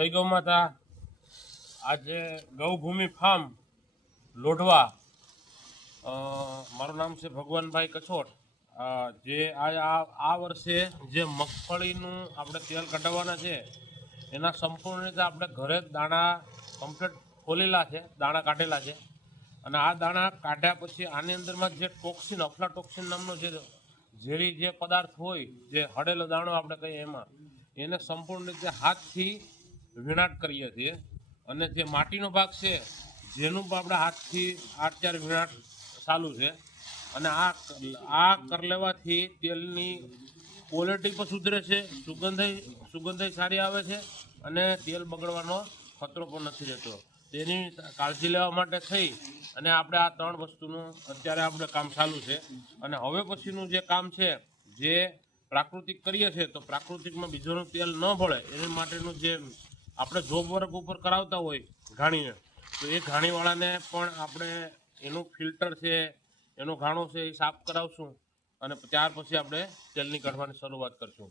જય ગૌ માતા. આજે ગૌભૂમિ ફાર્મ લોઢવા, મારું નામ છે ભગવાનભાઈ કછોટ. જે આ વર્ષે જે મગફળીનું આપણે તેલ કઢાવવાના છે એના સંપૂર્ણ રીતે આપણે ઘરે દાણા કમ્પ્લીટ ખોલેલા છે, દાણા કાઢેલા છે. અને આ દાણા કાઢ્યા પછી આની અંદરમાં જે ટોક્સિન, અફ્લાટોક્સિન નામનો જે ઝેરી જે પદાર્થ હોય, જે હળેલો દાણો આપણે કહીએ એમાં, એને સંપૂર્ણ રીતે હાથથી વીણાટ કરીએ છીએ. અને જે માટીનો ભાગ છે જેનું પણ આપણે હાથથી અત્યારે વીણાટ ચાલુ છે. અને આ કરી લેવાથી તેલની ક્વોલિટી પણ સુધરે છે, સુગંધ સારી આવે છે અને તેલ બગડવાનો ખતરો પણ નથી રહેતો. તેની કાળજી લેવા માટે થઈ અને આપણે આ 3 વસ્તુનું અત્યારે આપણે કામ ચાલુ છે. અને હવે પછીનું જે કામ છે, જે પ્રાકૃતિક કરીએ છીએ, તો પ્રાકૃતિકમાં બીજોનું તેલ ન ભળે એની માટેનું જે આપણે જોબ વર્ક ઉપર કરાવતા હોય ઘાણીને, તો એ ઘાણીવાળાને પણ આપણે એનું ફિલ્ટર છે, એનો ઘાણો છે એ સાફ કરાવશું અને ત્યાર પછી આપણે તેલની કાઢવાની શરૂઆત કરશું.